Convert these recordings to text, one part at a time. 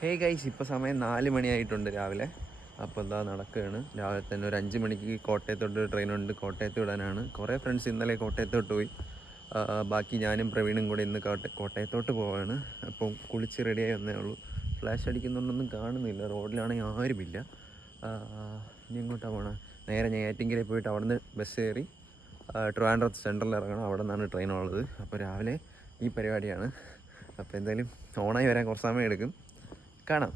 Hey guys, ഇപ്പോൾ സമയം 4 മണിയായിട്ടുണ്ട് രാവിലെ. അപ്പോൾ എന്താ നടക്കുകയാണ്. രാവിലെ തന്നെ ഒരു 5 മണിക്ക് കോട്ടയത്തോട്ട് ട്രെയിനുണ്ട്. കോട്ടയത്ത് വിടാനാണ്. കുറേ ഫ്രണ്ട്സ് ഇന്നലെ കോട്ടയത്തോട്ട് പോയി. ബാക്കി ഞാനും പ്രവീണും കൂടെ ഇന്ന് കോട്ടയത്തോട്ട് പോവാണ്. അപ്പം കുളിച്ച് റെഡിയായി വന്നേ ഉള്ളൂ. ഫ്ലാഷ് അടിക്കുന്നുണ്ടൊന്നും കാണുന്നില്ല. റോഡിലാണെങ്കിൽ ആരുമില്ല. ഇനി എങ്ങോട്ടാണ് പോകണം? നേരെ നെയ്യാറ്റിൻകരയിൽ പോയിട്ട് അവിടെ നിന്ന് ബസ് കയറി ട്രിവാൻഡ്രത്ത് സെൻട്രലിൽ ഇറങ്ങണം. അവിടെ നിന്നാണ് ട്രെയിനുള്ളത്. അപ്പോൾ രാവിലെ ഈ പരിപാടിയാണ്. അപ്പോൾ എന്തായാലും ഓണായി വരാൻ കുറച്ച് സമയം എടുക്കും. കാണാം.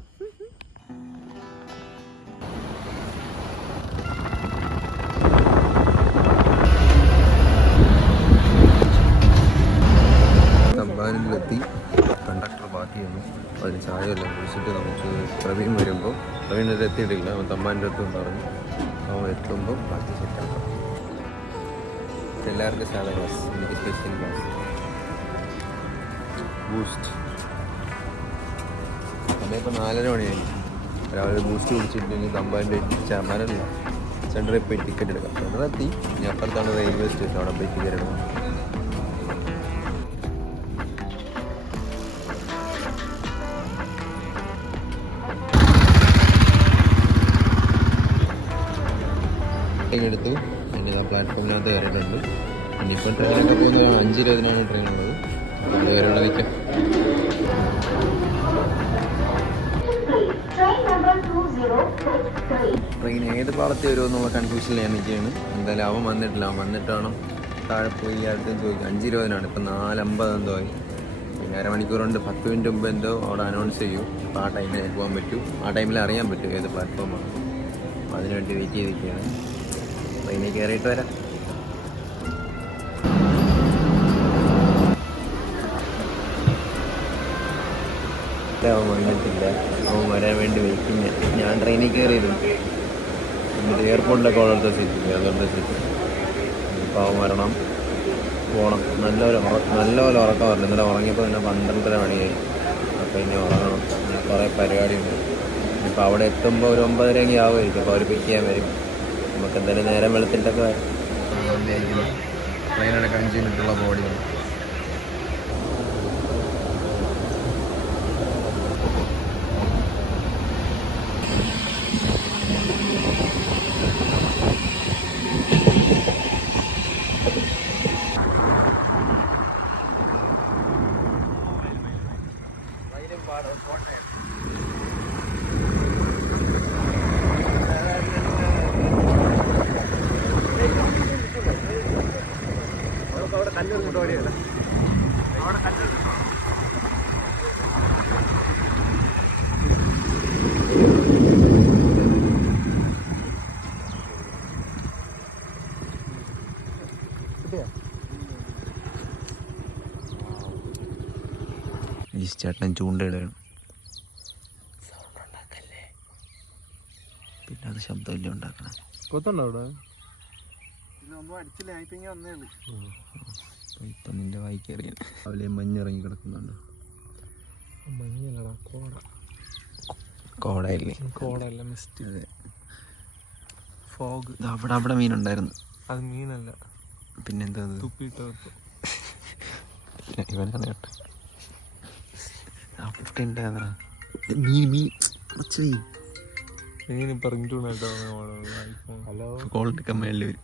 തമ്പാനിലെത്തി. കണ്ടക്ടർ പാർട്ടി വന്നു. അതിന് ചായ എല്ലാം കുടിച്ചിട്ട് നമുക്ക് പ്രവീൺ വരുമ്പോൾ പ്രവീണിൻ്റെ എത്തിയിട്ടില്ല. അവൻ തമ്പാൻ്റെ അടുത്തും പറഞ്ഞു. അവൻ എത്തുമ്പോൾ ബാക്കി സെറ്റാക്കാം. എല്ലാവർക്കും സാധാ ക്ലാസ്, എനിക്ക് സ്പെഷ്യൽ ക്ലാസ്. ബൂസ്റ്റ്. സമയം ഇപ്പോൾ 4:30 മണിയായി. രാവിലെ ബൂസ്റ്റ് കുടിച്ചിട്ട് ഇനി തമ്പാൻ്റെ ചാമാനല്ല സെൻറ്ററിൽ പോയി ടിക്കറ്റ് എടുക്കാം. സെൻറ്ററെത്തി. ഇനി അപ്പുറത്താണ് റെയിൽവേ സ്റ്റേഷൻ. അവിടെ പോയി ടിക്കറ്റ് എടുക്കാം. എടുത്തു. പിന്നെ പ്ലാറ്റ്ഫോമിനകത്ത് കയറിയിട്ടുണ്ട്. ഇനിയിപ്പോൾ ട്രെയിനൊക്കെ പോകുന്നത് 5:20 ട്രെയിൻ ഉള്ളത്. അപ്പോൾ വരെയുള്ള നിൽക്കാം. ട്രെയിൻ ഏത് പാളത്തിൽ വരുമെന്നുള്ള കൺഫ്യൂഷനിൽ ഞാൻ നിൽക്കുകയാണ്. എന്തായാലും അവൻ വന്നിട്ടില്ല. അവൻ വന്നിട്ട് വേണം താഴെ പോയി അടുത്തും ചോദിക്കാം. 5:20 ഇപ്പം 4:50 എന്തോ ആയി. പിന്നെ അരമണിക്കൂറുണ്ട്. 10 മിനിറ്റ് മുമ്പ് എന്തോ അവിടെ അനൗൺസ് ചെയ്യും. അപ്പോൾ ആ ടൈമിൽ പോകാൻ പറ്റും. ആ ടൈമിൽ അറിയാൻ പറ്റും ഏത് പ്ലാറ്റ്ഫോമാണ്. അപ്പോൾ അതിനുവേണ്ടി വെയിറ്റ് ചെയ്തിരിക്കുകയാണ്. ട്രെയിനിൽ കയറിയിട്ട് വരാം. അവൻ വന്നിട്ടില്ല. അവൻ വരാൻ വേണ്ടി വെയിറ്റിംഗ്. ഞാൻ ട്രെയിനിൽ കയറിയിരുന്നു. എന്നിട്ട് എയർപോർട്ടിലൊക്കെ ഓരോരുത്തർ സീറ്റില്ല. അതുകൊണ്ട് സീറ്റ് ഇപ്പോൾ അവൻ വരണം, പോകണം. നല്ലപോലെ ഉറക്കം വരണം. ഇന്നലെ ഉറങ്ങിയപ്പോൾ തന്നെ 12:30 മണിയായി. അപ്പോൾ ഇനി ഉറങ്ങണം. കുറേ പരിപാടിയുണ്ട്. ഇപ്പോൾ അവിടെ എത്തുമ്പോൾ ഒരു 9:30 ആവുമായിരിക്കും. അപ്പോൾ അവർ പിക്ക് ചെയ്യാൻ വരും. നമുക്ക് എന്തായാലും നേരം വെളുത്തിട്ടൊക്കെ വണ്ടിയായിരിക്കുന്നു. ട്രെയിനൊക്കെ 5 മിനിറ്റുള്ള ബോഡിയാണ്. ഈ ചേട്ടൻ ചൂണ്ടയിടുകയാണ്. പിന്നെ അത് ശബ്ദമില്ല ഉണ്ടാക്കണം. ഇപ്പൊ നിന്റെ വായിക്കറിയാൻ രാവിലെ മഞ്ഞിറങ്ങി കിടക്കുന്നുണ്ട്. കോടയില്ലേ? കോടല്ല, മിസ്റ്റ്. അതെ, ഫോഗ്. അവിടെ മീനുണ്ടായിരുന്നു. അത് മീനല്ല, പിന്നെന്താ തുപ്പിട്ടോ. ഇവനാണ് കേട്ടോ. അവിടെ ഉണ്ടായിരുന്ന മീൻ പറഞ്ഞിട്ടോ. ഹലോ, കോൾ എടുക്കാൻ മേളിൽ വരും.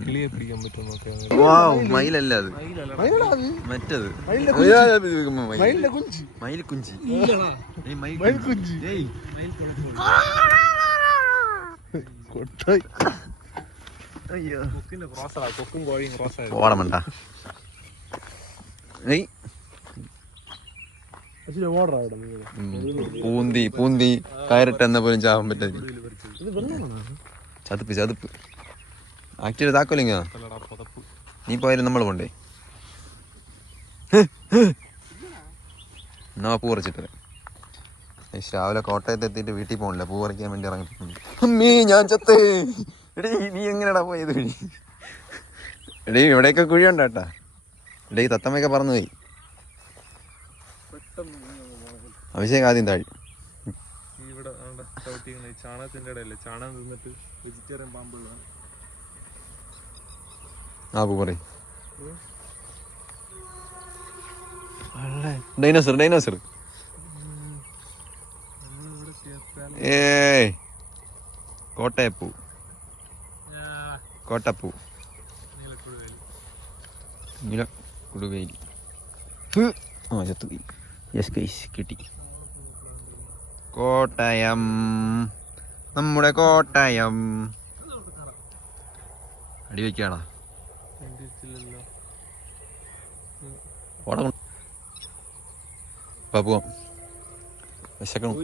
കിളിയെ പിടിക്കാൻ പറ്റും. മയിലല്ല അത്, മറ്റത് മയിൽക്കുഞ്ചി. ഓടമണ്ട. പൂന്തി കയറിട്ടെന്ന പോലും ചാവാൻ പറ്റാതെ. ചതുപ്പ് ആക്ച്വലി താക്കോലിങ്ങ. നീ പോയാലും നമ്മൾ കൊണ്ടേ എന്നാ പൂ പറിച്ചിട്ട്. രാവിലെ കോട്ടയത്ത് എത്തിയിട്ട് വീട്ടിൽ പോകണില്ല. പൂ പറിക്കാൻ വേണ്ടി ഇറങ്ങിയിട്ടുണ്ട്. അമ്മേ, ഞാൻ ചത്തേ. എടീ, നീ എങ്ങനെയാടാ പോയത് വഴി? എടീ, ഇവിടെയൊക്കെ കുഴിയുണ്ട് കേട്ടാ. എടീ, തത്തമ്മയൊക്കെ പറന്നു പോയി. അഭിഷേക് ആദ്യം താഴി. ഇവിടെ ചവിട്ടിങ്ങനെ ചാണകത്തിന്റെ ഇടയില്ലേ, ചാണകം തിന്നിട്ട് വെജിറ്റേറിയൻ പാമ്പുള്ള പറയും. Dinosaur dinosaur. ഏയ് കോട്ടയപ്പൂ, കോട്ടപ്പൂ, നീല കൊടുവേലി. ആ ചത്തു യെസ് ഗൈസ്, കിട്ടി. കോട്ടയം, നമ്മുടെ കോട്ടയം. അടി വയ്ക്കാടാ. പോവാം, വിശക്കണം.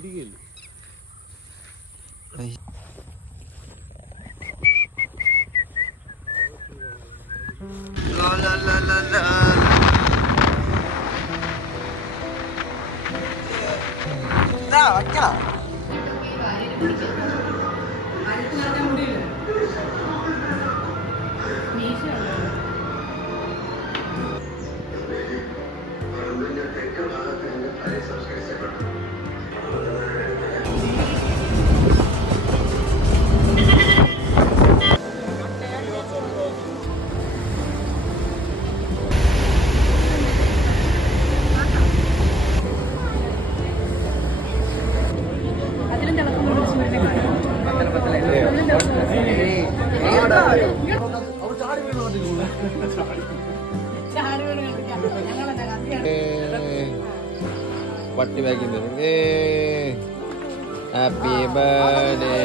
പട്ടി വായിക്കുന്നത്. Happy birthday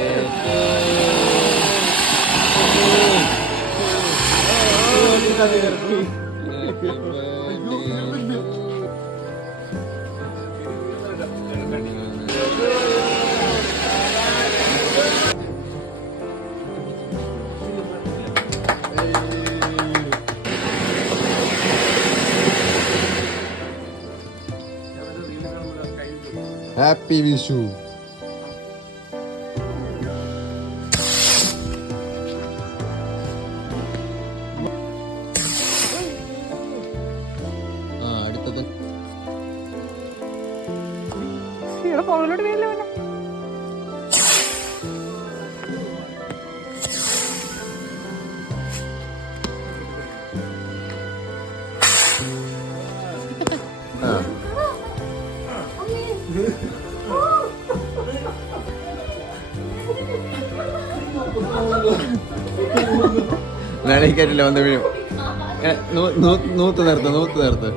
happy Vishu. അടുത്തത് ഫോണിലോട്ട് വരില്ല. നനയിക്കാറ്റില്ല, വന്ന് വീഴും. നൂത്ത് നേർത്ത് നൂത്ത് നേർത്ത്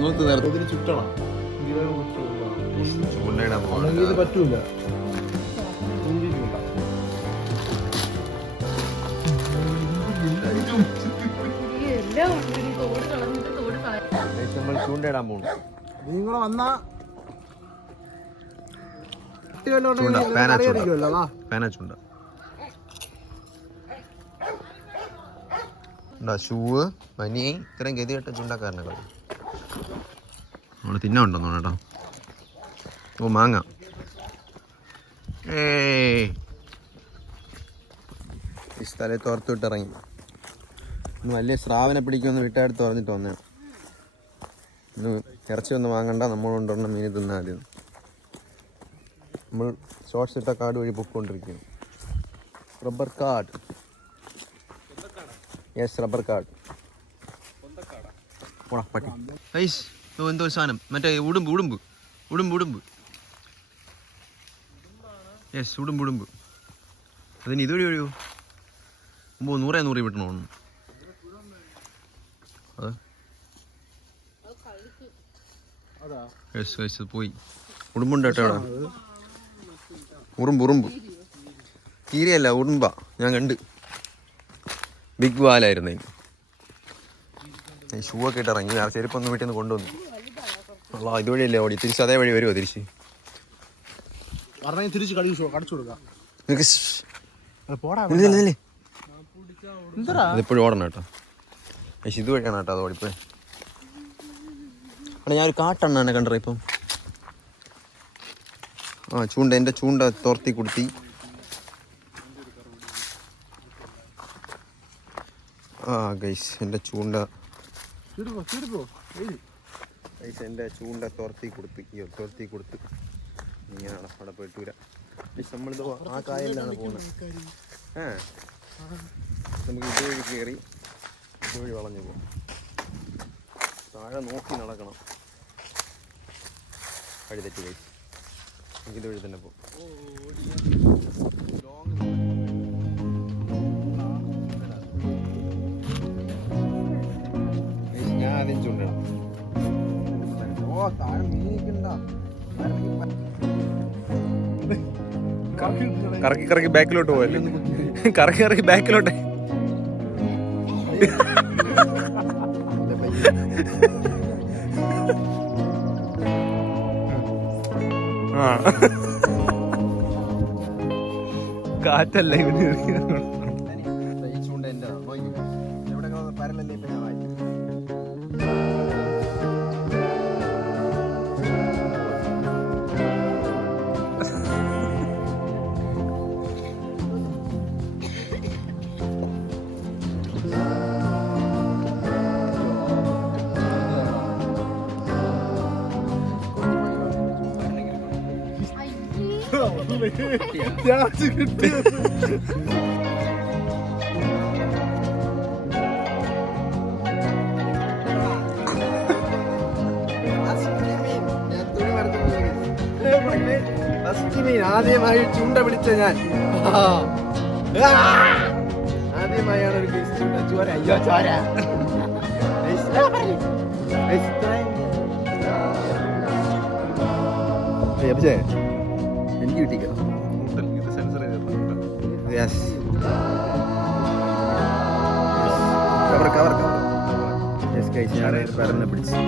നൂത്ത് നേർത്ത് ഇതിന് ചുറ്റണം. ചൂണ്ടയിടാൻ പോകണം. പറ്റൂല. നമ്മൾ ചൂണ്ടയിടാൻ പോകണം. നിങ്ങളെ വന്നാ ചൂണ്ട, പേന ചൂണ്ട. ഷൂവ് പനി ഇത്രയും ഗതികെട്ട ചൂണ്ടക്കാരനൊക്കെ നമ്മൾ തിന്നുണ്ടോ കേട്ടോ. ഓ മാങ്ങ. ഈ സ്ഥലത്ത് ഓർത്ത് വിട്ടിറങ്ങി. ഇന്ന് വലിയ സ്രാവിനെ പിടിക്കുമെന്ന് വീട്ടുകാർ തുറന്നിട്ട് വന്നേ. ഇന്ന് ഇറച്ചി ഒന്നും വാങ്ങണ്ട, നമ്മൾ കൊണ്ടുവരണം മീൻ തിന്നാൽ ആദ്യം. നമ്മൾ ഷോർട്സ് ഇട്ട കാട് വഴി പൊയ്ക്കൊണ്ടിരിക്കുന്നു. റബ്ബർ കാട്. യെസ്, റബ്ബർ കാട്. പട്ടി ഐസ് എന്തോ ഒരു സാധനം, മറ്റേ ഉടുമ്പ് ഉടുമ്പ് ഉടുമ്പ് ഉടുമ്പ്. യെസ്, ഉടുമ്പ് ഉടുമ്പ്. അതിന് ഇതുവഴി വഴിയോ 100 വിട്ടണോ? യെസ് യെസ്, പോയി. ഉടുമ്പുണ്ട് കേട്ടോ അവിടെ. ഉറുമ്പ് ഉറുമ്പ്. തീരെയല്ല, ഉടുമ്പാ. ഞാൻ കണ്ട്. ബിഗ് വാലായിരുന്നു. ഷൂ ഒക്കെ ഇട്ട് ഇറങ്ങി. ചെരുപ്പൊന്നും വീട്ടിൽ നിന്ന് കൊണ്ടുവന്നു. അല്ല, ഇതുവഴിയല്ലേ ഓടി. തിരിച്ച് അതേ വഴി വരുമോ? തിരിച്ച് ഇതിപ്പോഴും ഓടണം കേട്ടോ. പക്ഷെ ഇതുവഴിയാണ് കേട്ടോ അത് ഓടിപ്പോയി. അവിടെ ഞാനൊരു കാട്ടെണ്ണ കണ്ടോ ഇപ്പം. ചൂണ്ട, എൻ്റെ ചൂണ്ട തോർത്തി കൊടുത്തി. ഗൈസ്, എൻ്റെ ചൂണ്ട പൈസ എൻ്റെ ചൂണ്ട തോർത്തി കൊടുത്ത് ഇങ്ങനെയാണ് അവിടെ പോയിട്ട് വരാം. നമ്മളിത് ആ കായലിലാണ് പോകുന്നത്. നമുക്ക് ഇതുവഴി കയറി ഇതുവഴി വളഞ്ഞു പോകും. താഴെ നോക്കി നടക്കണം. വഴി തെറ്റി പോയി. നമുക്ക് ഇതുവഴി തന്നെ പോകും. ഞാൻ ആദ്യം ചൂണ്ടണം. താഴെ മീനിക്കണ്ട. കറക്കി ബാക്കിലോട്ട് പോയല്ലേ. കറക്കി ബാക്കിലോട്ട്. കാറ്റല്ല ഇവന്. ഈ ചൂണ്ട എൻ്റെ എവിടെ പരലല്ലേ ഇപ്പൊ ഞാൻ വായിക്കും. ആദ്യമായി ചൂണ്ട പിടിച്ച ഞാൻ. ആദ്യമായാണ് ഒരു ചോര. അയ്യോ ചോര. എനിക്ക് കിട്ടിക്കോ. കവർ പറഞ്ഞ പിടിച്ച്.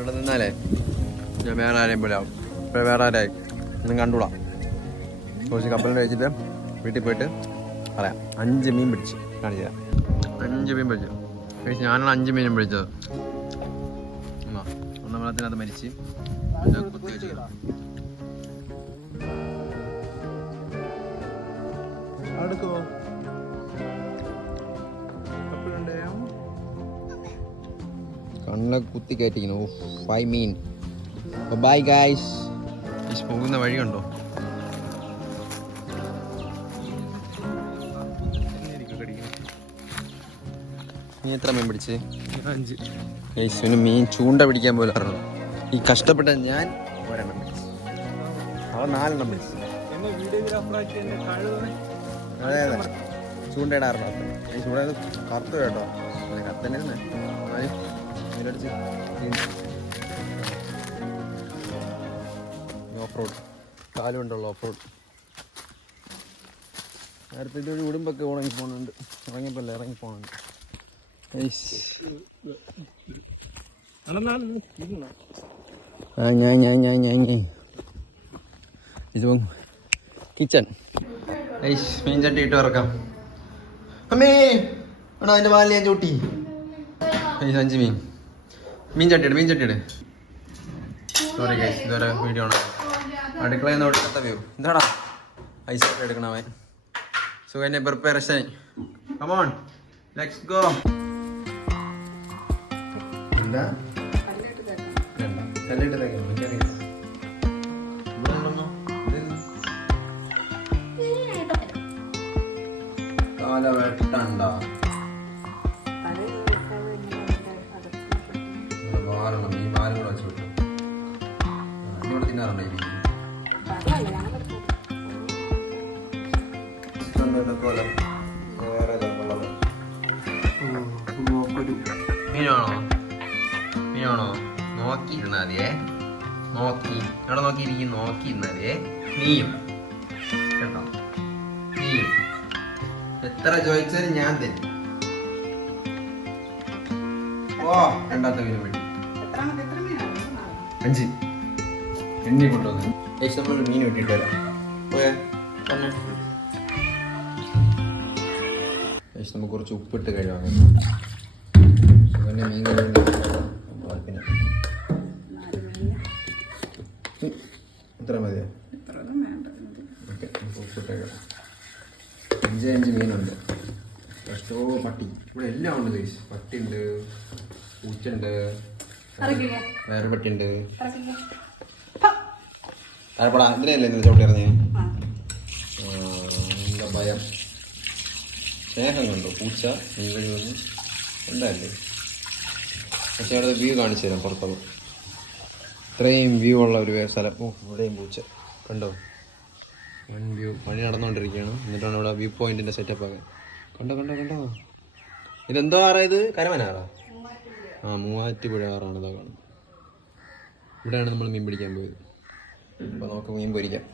ഇവിടെ നിന്നാലേ ഞാൻ വേറെ ആരെയും പോലെ ആവും. ഇപ്പോൾ വേറെ ആരായി ഒന്നും കണ്ടുകൂടാം. കുറച്ച് കപ്പലിൻ്റെ കഴിച്ചിട്ട് വീട്ടിൽ പോയിട്ട് പറയാം. 5 മീൻ പിടിച്ച് കാണിച്ചു തരാം. 5 മീൻ പിടിച്ചു. കഴിച്ച് ഞാനാണ് 5 മീനും പിടിച്ചത്. ഒന്നാം വെള്ളത്തിനകത്ത് മരിച്ച് കുത്തി വെച്ച് കണ്ണൊക്കെ കുത്തി കയറ്റിക്കുന്നു. 5 മീൻ. Bye guys. പോകുന്ന വഴി കണ്ടോ? നീ എത്ര മീൻ പിടിച്ച്? 5. ഗൈസിന് മീൻ ചൂണ്ട പിടിക്കാൻ പോലും അറിയണം. ഈ കഷ്ടപ്പെട്ട ഞാൻ ഒരെണ്ണം പിടിച്ചു. അവ 4 എണ്ണം പിടിച്ചു. അതെ ചൂണ്ടയിടാറുണ്ടോ? ഈ ചൂണ്ട കറുത്ത് കേട്ടോ. കത്തന്നെ ഓഫ് റോഡ് കാലുകൊണ്ടുള്ള ഓഫ് റോഡ്. നേരത്തെ ഇതൊരു ഉടുമ്പൊക്കെ ഉണങ്ങി പോകുന്നുണ്ട്. ഇറങ്ങിയപ്പോഴല്ലേ ഇറങ്ങി പോകുന്നുണ്ട്. ഇത് കിച്ചൺ. മീൻ ചട്ടി ഇട്ട് ഇറക്കാം. അമ്മേ ആണോ അതിൻ്റെ പാലിൽ ഞാൻ ചൂട്ടി. 5 മീൻ ചട്ടിയുടെ സോറി ഗൈസ്, ഇതുവരെ വീഡിയോ ആണ്. അടുക്കളയിൽ നിന്ന് എടുത്ത വ്യൂ എന്താടാ ഐസ് ഒക്കെ എടുക്കണവൻ. സോ എന്നെ preparation come on let's go. കല്ലിട്ട് ചാല വെട്ടണ്ട വാരണം ഈ വാരം കൂടെ വെച്ച് വിട്ടു എന്നോട് തിന്നാറുണ്ടോ ഇനി മീനാണോ മീനാണോ നോക്കിയിരുന്നാ മതിയേ നോക്കി എവിടെ നോക്കിയിരിക്കും നോക്കിയിരുന്നാ മതിയേ നീയും കേട്ടോ നീയും എത്ര ചോദിച്ചാലും ഞാൻ തരും ഓ രണ്ടാമത്തെ മീനും വേണ്ടി 5 എണ്ണി കൊണ്ടുവന്നു നമ്മൾ മീൻ വെട്ടിട്ട് വരാം പോയേ തന്നെ നമുക്ക് കുറച്ച് ഉപ്പിട്ട് കഴിവാൻ പിന്നെ മീൻ കഴിവുണ്ട് പിന്നെ ഇത്ര മതിയോ ഓക്കെ ഉപ്പിട്ട് കഴിവാം 5 മീനുണ്ട് കഷ്ടോ പട്ടി ഇവിടെ എല്ലാം ഉണ്ട് ഗൈസ് പട്ടിയുണ്ട് പൂച്ചുണ്ട് വേറെ പട്ടിയുണ്ട് താഴെപ്പടാ എന്തിനല്ലേ ഇന്നലെ ചവിട്ടി ഇറങ്ങി എന്താ ഭയം സ്നേഹം കണ്ടോ പൂച്ച മീൻ കഴിവൊന്നും ഉണ്ടല്ലേ പക്ഷേ അവിടെ വ്യൂ കാണിച്ചു തരാം പുറത്തുള്ള ഇത്രയും വ്യൂ ഉള്ള ഒരു സ്ഥലം ഓ ഇവിടെയും പൂച്ച കണ്ടോ വൺ വ്യൂ പണി നടന്നുകൊണ്ടിരിക്കുകയാണ് എന്നിട്ടാണ് ഇവിടെ വ്യൂ പോയിന്റിന്റെ സെറ്റപ്പ് ആകാൻ കണ്ടോ കണ്ടോ കണ്ടോ ഇതെന്തോ ആറാ ഇത് കരമനാറാ ആ മൂവാറ്റുപുഴ ആറാണ് ഇതാ കാണുന്നത് ഇവിടെയാണ് നമ്മൾ മീൻ പിടിക്കാൻ പോയത് അപ്പോൾ നമുക്ക് മീൻ പൊരിക്കാം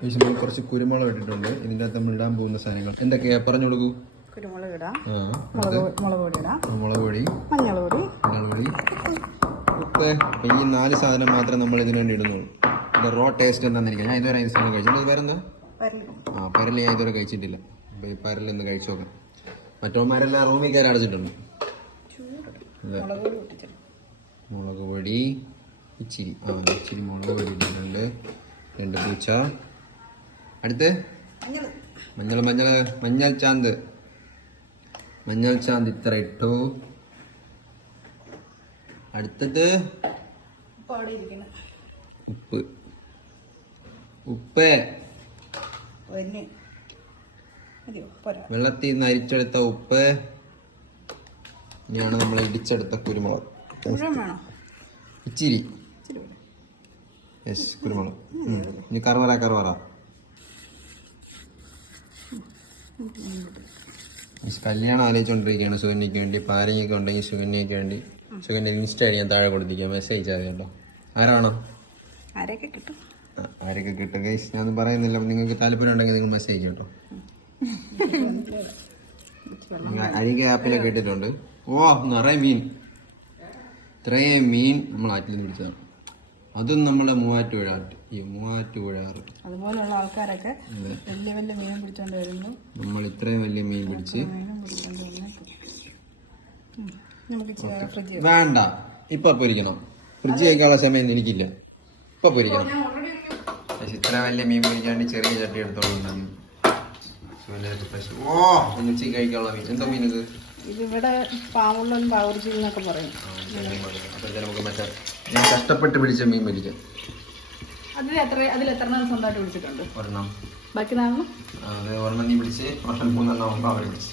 നമ്മൾ കുറച്ച് കുരുമുളക് ഇട്ടിട്ടുണ്ട് ഇതിൻ്റെ അകത്ത് നമ്മൾ ഇടാൻ പോകുന്ന സാധനങ്ങൾ എന്തൊക്കെയാ പറഞ്ഞു കൊടുക്കൂ കുരുമുളക് ഇടാം മുളക് പൊടി മഞ്ഞൾപ്പൊടി ഉപ്പ് ഈ 4 സാധനം മാത്രം നമ്മൾ ഇതിനു വേണ്ടി ഇടുന്നുള്ളൂ ഇതിൻ്റെ റോ ടേസ്റ്റ് എന്താണെന്ന് എനിക്ക് ഞാൻ ഇതുവരെ അതിന് സാധനം കഴിച്ചിട്ടുണ്ട് വേറെന്താ പരല് ഞാൻ ഇതുവരെ കഴിച്ചിട്ടില്ല അപ്പോൾ ഈ പരലൊന്ന് കഴിച്ചു നോക്കാം മറ്റോമാരെല്ലാം റൂമിൽ കയറി അടച്ചിട്ടുണ്ട് മുളക് പൊടി ഇച്ചിരി മുളക് പൊടി ഇട്ടിട്ടുണ്ട് 2 പൂച്ച അടുത്ത് മഞ്ഞൾ ചാന്ത് ഇത്ര ഇട്ടു അടുത്തത് ഉപ്പ് വെള്ളത്തിൽ നിന്ന് അരിച്ചെടുത്ത ഉപ്പ് ഇനിയാണ് നമ്മൾ ഇടിച്ചെടുത്ത കുരുമുളക് ഇച്ചിരി യെസ് കുരുമുളക് ഇനി കറുവറ കല്യാണം ആലോചിച്ചുകൊണ്ടിരിക്കുകയാണ് സുഗന്യക്ക് വേണ്ടി പാരങ്ങയൊക്കെ ഉണ്ടെങ്കിൽ സുഗന്യക്ക് വേണ്ടി സുഗന്യ ഇൻസ്റ്റ ഞാൻ താഴെ കൊടുത്തിരിക്കാം മെസ്സേജ് ആദ്യം കേട്ടോ ആരാണോ ആരൊക്കെ കിട്ടും ഗൈസ് ഞാനൊന്നും പറയുന്നില്ല നിങ്ങൾക്ക് താല്പര്യം ഉണ്ടെങ്കിൽ നിങ്ങൾ മെസ്സേജ് ചെയ്യും കേട്ടോ അരിക ആപ്പിലൊക്കെ ഇട്ടിട്ടുണ്ട് ഓ നിറയെ മീൻ ഇത്രയും മീൻ നമ്മൾ ആറ്റിൽ നിന്ന് പിടിച്ചതാണ് അതും നമ്മുടെ മൂവാറ്റുപുഴ അതുപോലുള്ള ആൾക്കാരൊക്കെ വലിയ വലിയ മീൻ പിടിച്ചോണ്ട് വരുന്നു നമ്മൾ ഇത്രയും വലിയ മീൻ പിടിച്ച് വേണ്ട ഇപ്പൊ പൊരിക്കണം ഫ്രിഡ്ജ് വെക്കാനുള്ള സമയം എനിക്കില്ല ഇപ്പൊ പൊരിക്കണം പക്ഷെ ഇത്ര വലിയ മീൻ പൊരിക്കാണ്ട് ചെറിയ ചട്ടി എടുത്തോളൂ ഓ ഒന്നിച്ച് കഴിക്കാനുള്ള മീൻ എന്താ മീൻ ഇത് ഇതിവിടെ പാമുള്ളൻ പാവർജി എന്നൊക്കെ പറയും നമുക്ക് മറ്റേ ഞാൻ കഷ്ടപ്പെട്ട് പിടിച്ച മീൻ പൊരിക്കാം അതിലെത്ര സ്വന്തമായിട്ട് പിടിച്ചിട്ടുണ്ട് ഒരെണ്ണം ബാക്കി അത് ഒരെണ്ണം നീ പിടിച്ച് 3 ആകുമ്പോൾ അവരെ പിടിച്ച്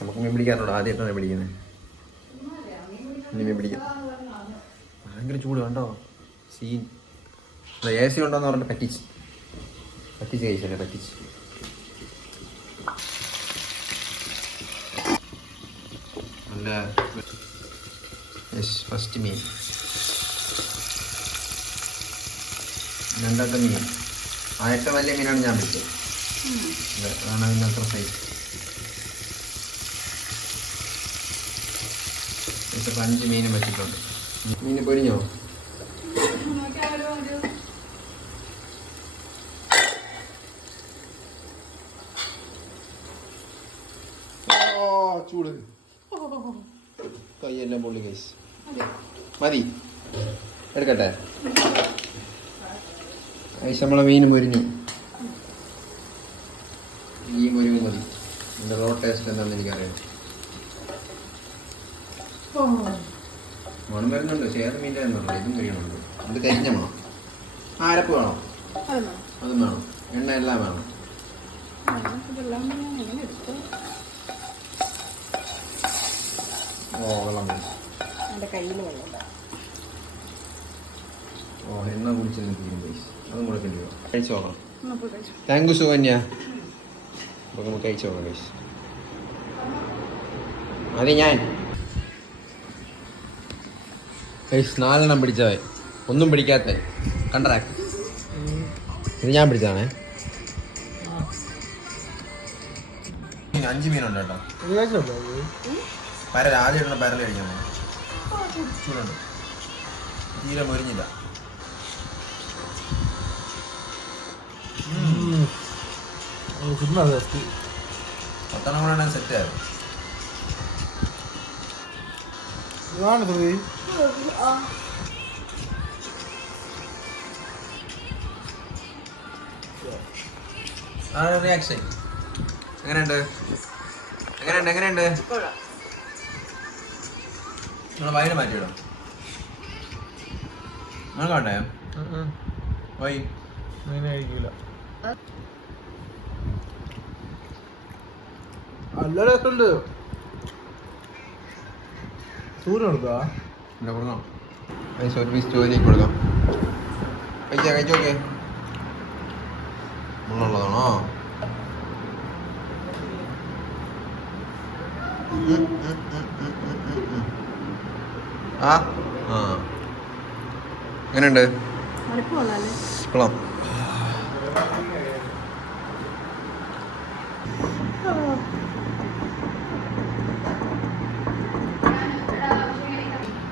നമുക്ക് മീൻ പിടിക്കാറുണ്ട് ആദ്യമായിട്ടാണ് പിടിക്കുന്നത് മീൻ പിടിക്കാം ഭയങ്കര ചൂട് കണ്ടോ സീൻ എ സി ഉണ്ടോന്ന് പറഞ്ഞിട്ട് പറ്റിച്ച് കഴിച്ചല്ലേ പറ്റിച്ച് നല്ല ഫസ്റ്റ് മീൻ രണ്ടാമത്തെ മീൻ ആദ്യത്തെ വലിയ മീനാണ് ഞാൻ പിടിച്ചത് അതാണ് അതിൻ്റെ അത്ര സൈസ് 5 മീനും വെച്ചിട്ടുണ്ട് മീൻ പൊരിഞ്ഞോ ചൂട് കൈയെല്ലാം പൊള്ളി കേസ് മതി എടുക്കട്ടെ നമ്മളെ മീൻ മുരിഞ്ഞു ഈ മുരിവ് മതി എൻ്റെ റോ ടേസ്റ്റ് എന്താണെന്ന് എനിക്കറിയാം മണം വരുന്നുണ്ട് പക്ഷേ ഏത് മീൻ്റെ എന്നുണ്ടോ ഇതും മുരിയണുണ്ട് ഇത് കരിഞ്ഞ മണം അരപ്പ് വേണോ അതും വേണം എണ്ണ എല്ലാം വേണം ഇതെല്ലാം ഞാൻ അങ്ങനെ എടുത്തു. വെള്ളം എൻ്റെ കയ്യിൽ വെള്ളം. എണ്ണ കുടിച്ചെന്ന് തീരും പൈസ അതും കൂടെ കഴിച്ചു കഴിച്ചു നോക്കണം. എന്നാ പോയി കഴിച്ചു. Thank you Sukanya. അപ്പോൾ നമുക്ക് കഴിച്ചു നോക്കാം പൈസ. അത് ഞാൻ 4 പിടിച്ചവൻ ഒന്നും പിടിക്കാത്ത കണ്ടറാക്ക്. ഇത് ഞാൻ പിടിച്ചതാണേ. 5 മീനുണ്ട് കേട്ടോ. പരൽ ആദ്യം ഇടുന്ന പരൽ കഴിക്കാൻ ചൂടുണ്ട്. തീരെ മൊരിഞ്ഞില്ല. പത്തെണ്ണം കൂടെ സെറ്റ് ആയിരുന്നു. റിയാക്ഷൻ എങ്ങനെയുണ്ട്? നിങ്ങൾ വയറ് മാറ്റിയിടോ? നിങ്ങൾ കണ്ടേ പോയി കഴിക്കൂല. അല്ലണ്ട് സൂര്യ കൊടുക്കാ കൊടുക്കാം. പൈസ ഒരു പീസ് ജോലിക്ക് കൊടുക്കാം. കഴിച്ചോക്കെ മുള്ളുള്ളതാണോ? എങ്ങനെയുണ്ട്? കൊള്ളാം.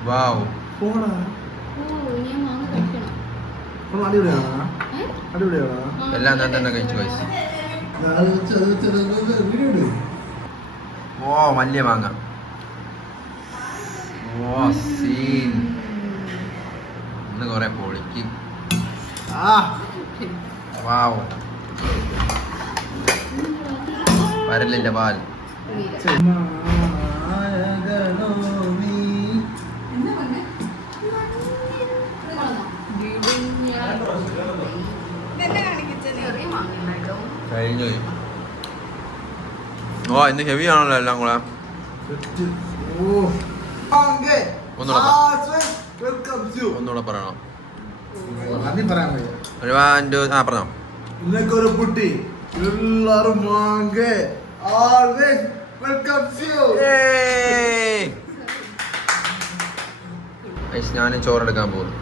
വാവ് എല്ലാം ഞാൻ തന്നെ കഴിച്ചു പൈസ. ഓ വലിയ മാങ്ങ. ഓ സീൻ. ഇന്ന് കുറെ പൊളിക്കും. വാവ് പരലിന്റെ പാൽ. കഴിഞ്ഞു. ഓ ഇന്ന് ഹെവി ആണല്ലോ എല്ലാം കൂടെ. ഒന്നുകൂടെ പറയണം. പറഞ്ഞോ. ഇന്നൊക്കെ ഒരു കുട്ടി എല്ലാരും ഞാനും ചോറെടുക്കാൻ പോകുന്നു.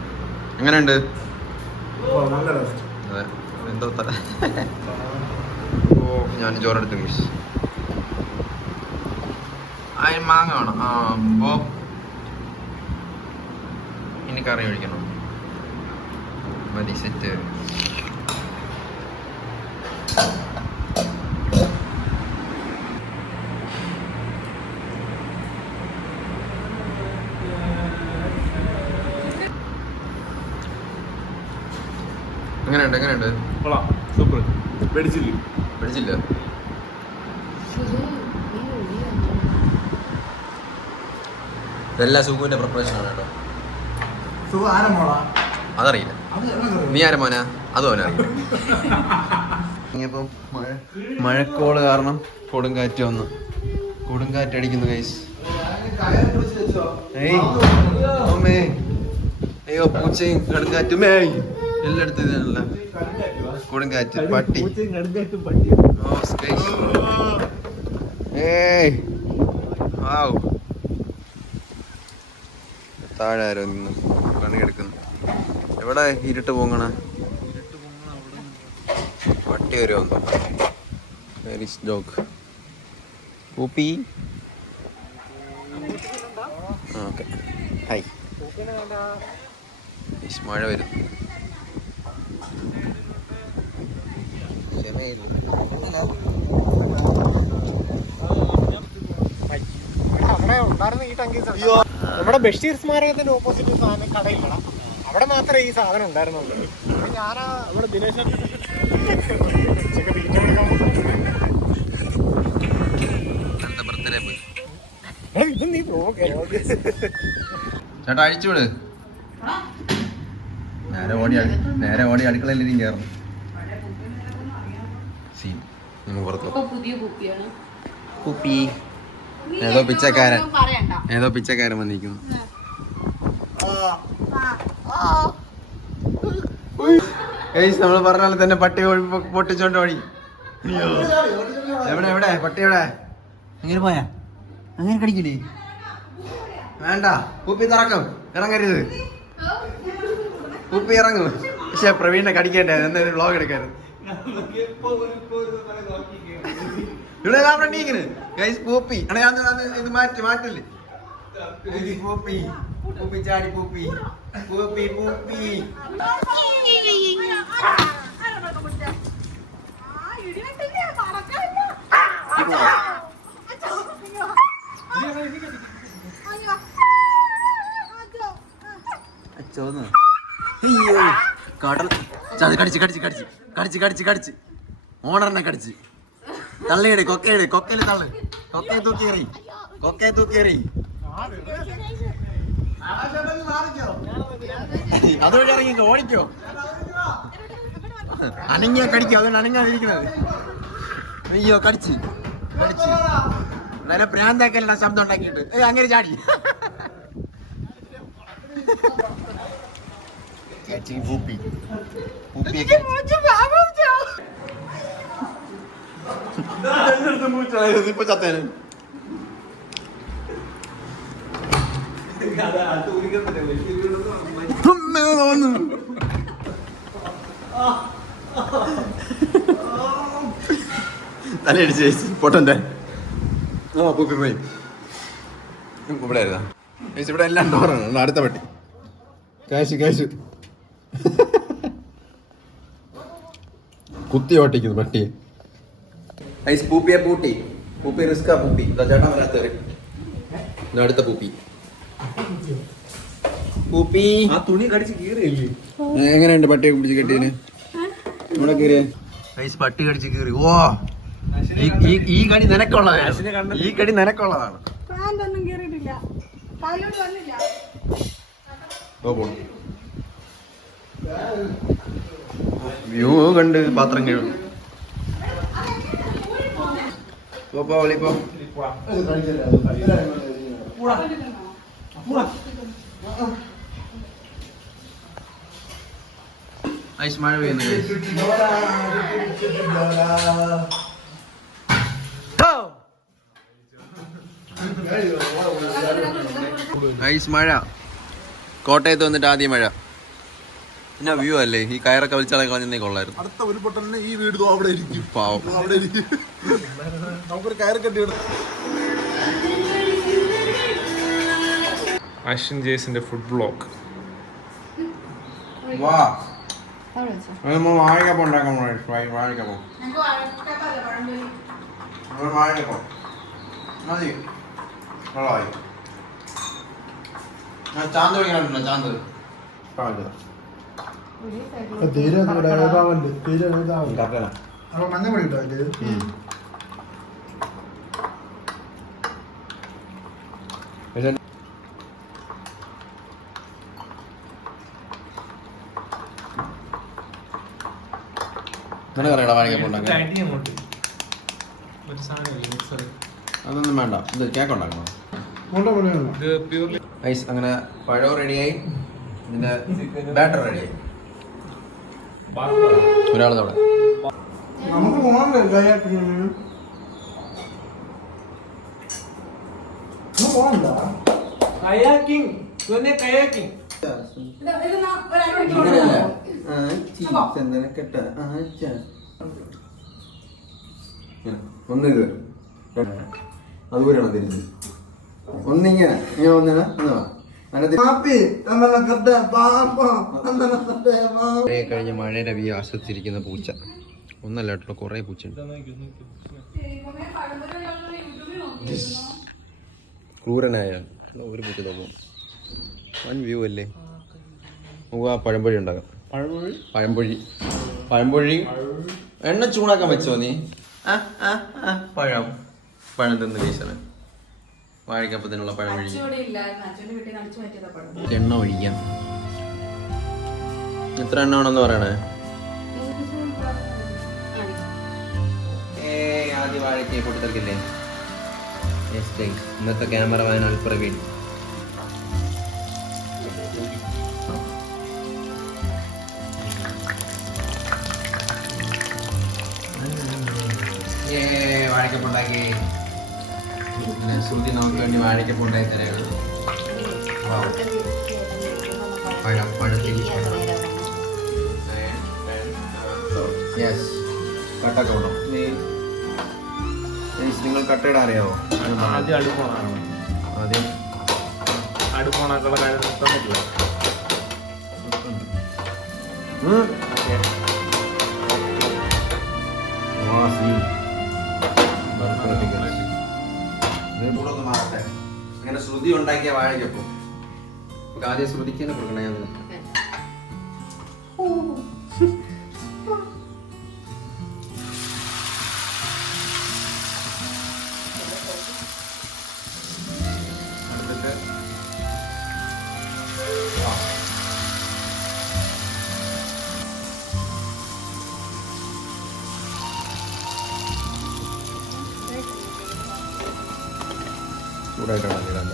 എങ്ങനെയുണ്ട്? അതെ എന്തോ ഓ ഞാൻ ചോറെടുത്തു ഗീസ്. അതിന് മാങ്ങ വേണം. അപ്പോൾ ഇനി കറി ഒഴിക്കണം. മതി സെറ്റ്. എങ്ങനെയുണ്ട്? സൂപ്പർ. പേടിച്ചില്ല. ഇതെല്ലാം സുഖുവിന്റെ പ്രിപ്പറേഷൻ ആണ് കേട്ടോ. അതറിയില്ല. നീ ആരെ മോനാ? അതും അവനറിയില്ല. ഇനിയിപ്പം മഴക്കോള് കാരണം കൊടുങ്കാറ്റ് വന്നു. കൊടുങ്കാറ്റടിക്കുന്നു ഗൈസ്. അയ്യോ പൂച്ചയും കൊടുങ്കാറ്റും എല്ലായിടത്തും ഇതല്ല. കൊടുങ്കാറ്റ് പട്ടി. താഴെ ആരോ നിന്ന് പണിയെടുക്കുന്നു. എവിടെ ഇരുട്ട് പോങ്ങണ? പട്ടി വരുമോ? ജോക്ക് പൂപ്പി. Okay hi. മഴ വരും. നമ്മുടെ ബഷീർ സ്മാരകത്തിന്റെ ഓപ്പോസിറ്റ് സാധനം കടയില്ലടാ. അവിടെ മാത്രമേ ഈ സാധനം ഉണ്ടായിരുന്നുള്ളൂ. ഞാനാ ഇവിടെ ദിനേശ് ഇത് നീ ചേട്ടാ അഴിച്ചുവിട്. നേരെ ഓടി അടുക്കളയിലും കയറും. സീൻ നമുക്ക് പുറത്ത് ഇപ്പൊ പുതിയ കുപ്പിയാണ്. കുപ്പി ഏതോ പിച്ചക്കാരൻ ഒന്നും പറയണ്ട. ഏതോ പിച്ചക്കാരൻ വന്നിരിക്കുന്നു. നമ്മൾ പറഞ്ഞ പോലെ തന്നെ പട്ടി പൊട്ടിച്ചോണ്ട് ഓടി. എവിടെ എവിടെ പട്ടി എവിടെ? അങ്ങനെ പോയാ അങ്ങനെ കടിക്കില്ലേ? വേണ്ട, കുപ്പി തുറക്കും, ഇറങ്ങരുത്. കുപ്പി ഇറങ്ങും. പക്ഷെ പ്രവീണിനെ കടിക്കേണ്ടേ, എന്തായാലും വ്ളോഗ് എടുക്കായിരുന്നു. ഇവിടെ പൂപ്പി ഇത് മാറ്റില്ലേ? പൂപ്പി പൂപ്പി ചാടി പൂപ്പി പൂപ്പി പൂപ്പി. കടൽ കടിച്ച് കടിച്ച് കടിച്ച് കടിച്ച് കടിച്ച് കടിച്ച് ഓണറിനെ കടിച്ച് തള്ളിയിട്. കൊക്കയിട്, കൊക്കയില് തള്ളു. കൊക്കയെ തൂക്കിയേറി, കൊക്കയെ തൂക്കിയേറി. അതുവഴി ഇറങ്ങിക്കോ, ഓടിക്കോ. അനങ്ങിയാ കടിക്കോ, അതുകൊണ്ട് അനങ്ങാതിരിക്കുന്നത്. അയ്യോ കടിച്ച് കടിച്ച് നല്ല പ്രാന്താക്കല്ല ശബ്ദം ഉണ്ടാക്കിയിട്ട് അങ്ങനെ ചാടി. പൂപ്പി പൂപ്പിയൊക്കെ ഇപ്പൊ ചത്തേന്. തലയടിച്ച് പൊട്ടന്റെ പൂപ്പി പോയി. ഇവിടെ ആയിരുന്നാ ഇവിടെ എല്ലാം ഡോറാണ്. അടുത്ത പട്ടി കാശ് കാശ് കുത്തി ഓട്ടിക്കുന്നു പട്ടിയെ. ഐസ് പൂപ്പിയെ പൂട്ടി. പൂപ്പി റിസ്കാ പൂപ്പി. ചേട്ടാ വരാത്തവര്. അടുത്ത പൂപ്പി പൂപ്പി. ആ തുണി കടിച്ച് കീറിയല്ലേ? എങ്ങനെയുണ്ട് പട്ടിയെ പിടിച്ച് കെട്ടിയതിന്? ഇവിടെ കീറിയ ഐസ് പട്ടി കടിച്ച് കീറി. ഓ ഈ കടി നിനക്കുള്ളതാണ്. ഈ കടി നിനക്കുള്ളതാണ്. വ്യൂ കണ്ട് പാത്രം കഴുകും. ഐസ് മഴ പെയ്യുന്നു. ഐസ് മഴ. കോട്ടയത്ത് വന്നിട്ട് ആദ്യം മഴ. പിന്നെ വ്യൂ അല്ലേ? ഈ കയറൊക്കെ വലിച്ചാളെ കളഞ്ഞേ കൊള്ളായിരുന്നു. അടുത്ത ഒരു പൊട്ടലിന് ഈ വീട് അവിടെ ഇരിക്കും. പാവം. അവിടെ ഇരിക്കും. നമുക്കൊരു കയറ് കെട്ടിയിടും. അശ്വിൻ ജേസിന്റെ ഫുഡ് ബ്ലോഗ്. വാ വാഴക്കപ്പം ഉണ്ടാക്കാൻ വാഴക്കപ്പം വാഴക്കപ്പം മതി. കൊള്ളായി. ചാന്ത് കഴിക്കാനുണ്ടോ? ചാന്ത് മഞ്ഞപ്പൊടി ഇട്ടോ അതില്? അതൊന്നും വേണ്ട. ഇത് കേക്ക് ഉണ്ടാക്കണം. ഐസ് അങ്ങനെ പഴം റെഡിയായി. ഇതിന്റെ ബാറ്റർ റെഡിയായി. ഒരാളവിടെ നമുക്ക് പോകണ്ടേ ഒന്നിത് അതുപോലെയാണോ തിരിച്ച്? ഒന്നിങ്ങനെ ഇങ്ങനെ വന്നാ കഴിഞ്ഞ മഴയുടെ വ്യൂ ആസ്വദിച്ചിരിക്കുന്ന പൂച്ച. ഒന്നല്ല കേട്ടോ, കുറെ പൂച്ചയുണ്ട്. ക്രൂരനായ ഒരു പൂച്ച നോക്കും. വൺ വ്യൂ അല്ലേ? നമുക്ക് ആ പഴംപൊഴി ഉണ്ടാകാം. പഴംപൊഴി പഴംപൊഴി എണ്ണ ചൂടാക്കാൻ വെച്ചോ നീ? പഴം പഴം തിന്ന് വീശണം. വാഴക്കപ്പത്തിനുള്ള പഴം ഒഴിക്കും. എണ്ണ ഒഴിക്കാം. എത്ര എണ്ണ ആണെന്ന് പറയണേ? വാഴയ്ക്ക് പൊട്ടിത്തെറിക്കില്ലേ? ഇന്നത്തെ ക്യാമറമാൻ പ്രവീൺ. വാഴക്കപ്പുണ്ടാക്കി. ശ്രുതി നമുക്ക് വേണ്ടി വാഴക്കപ്പുണ്ടാക്കി തരാണ്. പഴത്തിൽ യെസ് കട്ടൊക്കെ വേണം. നിങ്ങൾ കട്ടയിടാൻ അറിയാവോ? ആദ്യം അടുപ്പോണാണ്. ആദ്യം അടുപ്പോണാക്കുള്ള കാര്യം നിർത്താൻ പറ്റില്ല. കൂടൊന്ന് മാറട്ടെ. അങ്ങനെ ശ്രുതി ഉണ്ടാക്കിയ വാഴയ്ക്കപ്പം ആദ്യം ശ്രുതിക്ക് തന്നെ കൊടുക്കണേ. ഞാൻ ചൂടായിട്ടാണ് ഇടാൻ.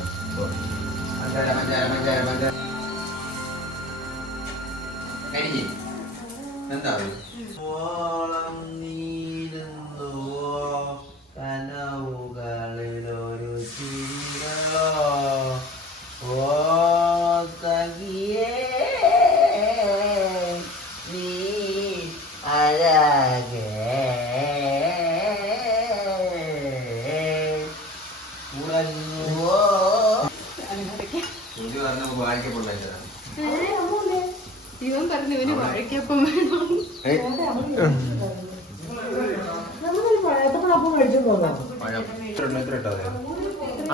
എന്താ കനവുകളിലൊരു ചീരളോ ഓ സഖിയേ നീ അഴകേ വായിക്കപ്പെടുന്നതാണ്. ഇവൻ പറഞ്ഞു ഇവന് വാഴയ്ക്കപ്പം വേണം.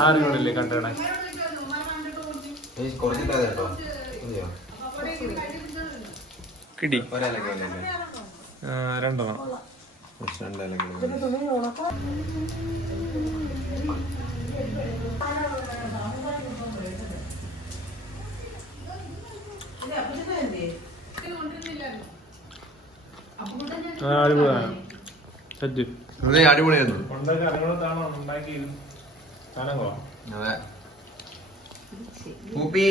ആരുമില്ലേ കണ്ടേണേ? കിട്ടി രണ്ടെണ്ണം. അടിപൊളിയായിരുന്നു. പൂപ്പി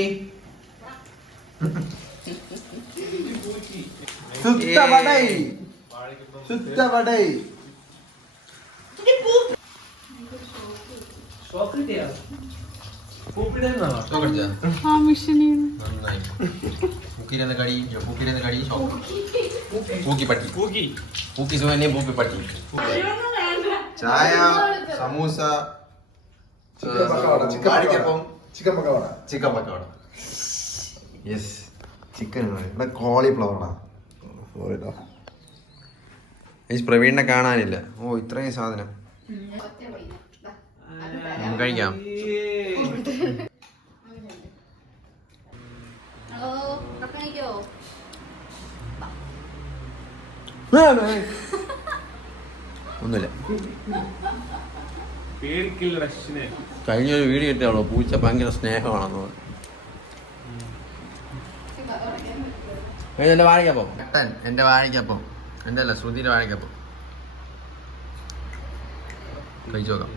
ചായ, samosa, chicken pakkavada. Yes, chicken ഇവിടെ കോളിഫ്ലവറാ. പ്രവീണിനെ കാണാനില്ല. ഓ ഇത്രയും സാധനം നമുക്ക് കഴിക്കാം. ഒന്നുമില്ല. കഴിഞ്ഞൊരു വീഡിയോ ഇട്ടാണോ പൂച്ച ഭയങ്കര സ്നേഹമാണെന്ന് പറഞ്ഞു. എന്റെ വാഴയ്ക്കപ്പം എന്റെ വാഴയ്ക്കപ്പം എന്റെ അല്ല ശ്രുതിയുടെ വാഴയ്ക്കപ്പം കഴിച്ചു നോക്കാം.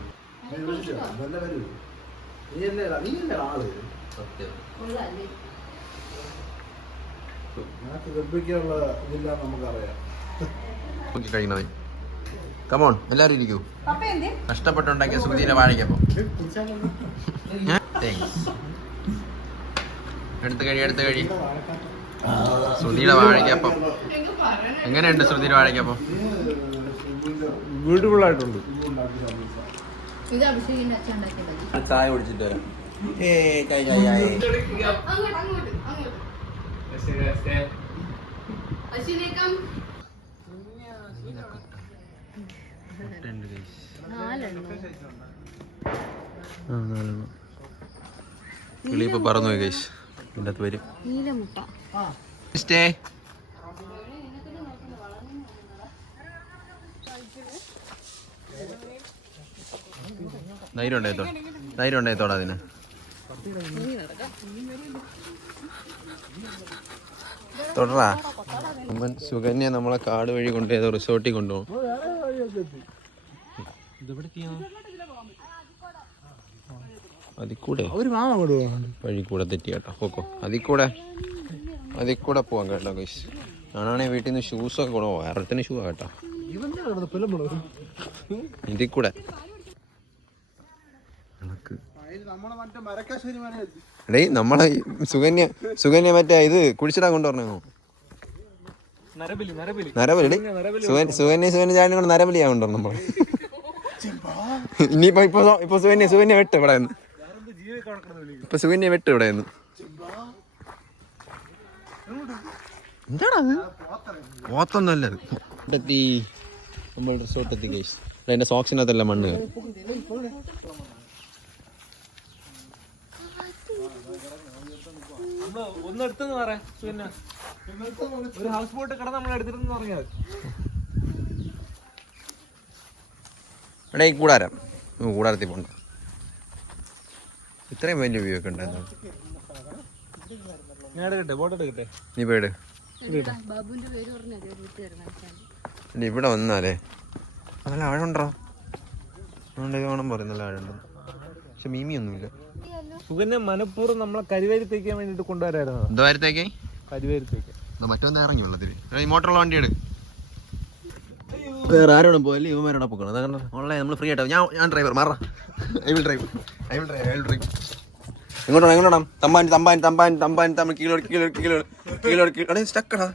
സത്യം കഴിക്കണത്. കമോൺ എല്ലാരും ഇരിക്കൂ. കഷ്ടപ്പെട്ടുണ്ടാക്കിയ ശ്രുതിയുടെ വാഴയ്ക്കപ്പം. എടുത്ത് കഴി ശ്രുതിയുടെ വാഴയ്ക്കപ്പം എങ്ങനെയുണ്ട്? ശ്രുതിയുടെ വാഴയ്ക്കപ്പം ബ്യൂട്ടിഫുൾ ആയിട്ടുണ്ട്. ചായ കുടിച്ചിട്ട് വരാം. കിളിയിപ്പോ പറന്നു പോയി ഗൈസ്. ഇതിൻ്റെ അകത്ത് വരും. ധൈര്യം ഉണ്ടായിത്തോടാ അതിന്. തൊടറാ. സുകന്യ നമ്മളെ കാട് വഴി കൊണ്ടുപോയത് റിസോർട്ടിൽ കൊണ്ടുപോകും. അതിക്കൂടെ ഒരു മാമ അങ്ങോട്ട് പോകുന്നുണ്ട്. വഴി കൂടെ തെറ്റി കേട്ടോ. പോക്കോ അതിൽ കൂടെ പോവാം കേട്ടോ ഗൈസ്. ഞാനാണെങ്കിൽ വീട്ടിൽ നിന്ന് ഷൂസൊക്കെ കൊണ്ടുപോകാം. വേറൊരുത്തിന് ഷൂ കേട്ടോ. ഇതിൽ കൂടെ ഡേ നമ്മളെ സുകന്യ മറ്റേ ഇത് കുഴിച്ചിടാൻ കൊണ്ടുവരണോ? നരബലി സുകന്യ ചാടിനെ കൊണ്ട് നരബലിയാ കൊണ്ടുവരണം നമ്മള്. ഇനിയിപ്പോ ഇപ്പൊ സുകന്യ വെട്ട് ഇവിടെ നിന്ന്. ഇപ്പൊ സുകന്യ വെട്ട് ഇവിടെ നിന്ന്. എന്താണത്? പോത്തൊന്നുമല്ലത്. എത്തി നമ്മൾ റിസോർട്ട് എത്തി ഗൈസ്. അതിന്റെ സോക്സിനകത്തല്ല മണ്ണ്. ഒരു ഹൗസ് ബോട്ട് കട നമ്മൾ എടുത്തിട്ടെന്ന് പറഞ്ഞാൽ ഇവിടെ ഈ കൂടാരത്തിൽ പോണ്ട. ഇത്രയും വലിയ വ്യൂ ഒക്കെ ഉണ്ടായിരുന്നു. ഞാൻ എടുക്കട്ടെ, ബോട്ട് എടുക്കട്ടെ. നീ പോയിട്. ഇവിടെ വന്നാലേ നല്ല ആഴമുണ്ടോ? അതുകൊണ്ട് വേണം പറയും നല്ല ആഴമുണ്ടോ. പക്ഷെ മീമിയൊന്നുമില്ല. സുകന്യ മനഃപൂർവ്വം നമ്മളെ കരിവേരി വേണ്ടിട്ട് കൊണ്ടുവരായിരുന്നു. എന്തോ കാര്യത്തേക്ക്? കരിവേരി മറ്റൊന്ന് ഇറങ്ങി വെള്ളത്തിൽ. ഈ മോട്ടറുള്ള വണ്ടി എടു. വേറെ ആരോടും പോയല്ലേ ഇവന്മാരോടെ പോക്കണം. അതാണ് ഓൺലൈൻ നമ്മൾ ഫ്രീ ആയിട്ടോ. ഞാൻ ഡ്രൈവർ മാറാ. I will drive. എങ്ങോട്ടാണ്? തമ്പാൻ തമ്മിൽ കീഴോട് സ്റ്റക്കടാ.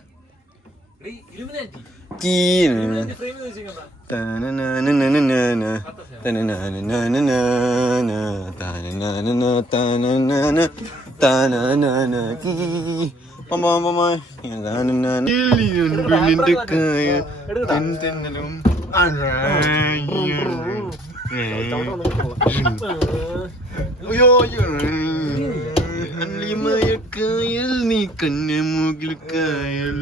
കായൽ നീ കന്യമൂകിൽ കായൽ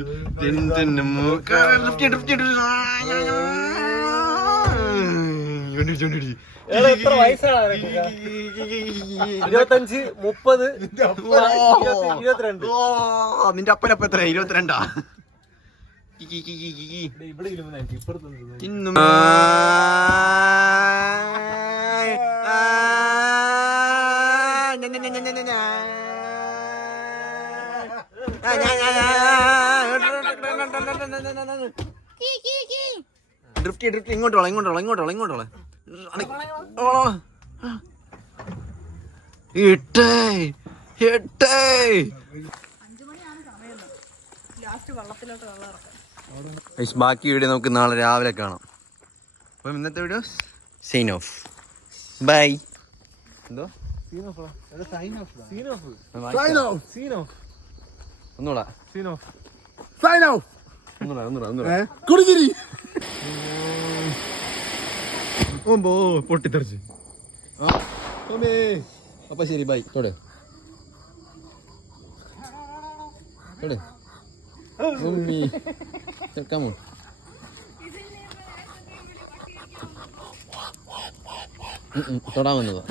എത്ര വയസ്സാണ്? 25, 30, 22. നിന്റെ അപ്പനപ്പ എത്ര? 22. ഇവിടെ ഇപ്പുറത്ത് ഇന്നും ഡ്രിഫ്റ്റ് ഇങ്ങോട്ടോളെ ബാക്കി വീഡിയോ നമുക്ക് നാളെ രാവിലെ കാണാം. അപ്പം ഇന്നത്തെ വീഡിയോ സൈൻ ഓഫ്. ബൈ. എന്തോ ഒന്നൂടാ പൊട്ടിത്തെറിച്ച്. അപ്പൊ ശരി ബൈ. തൊടേ കമോൺ. തൊടാൻ വന്നതാ.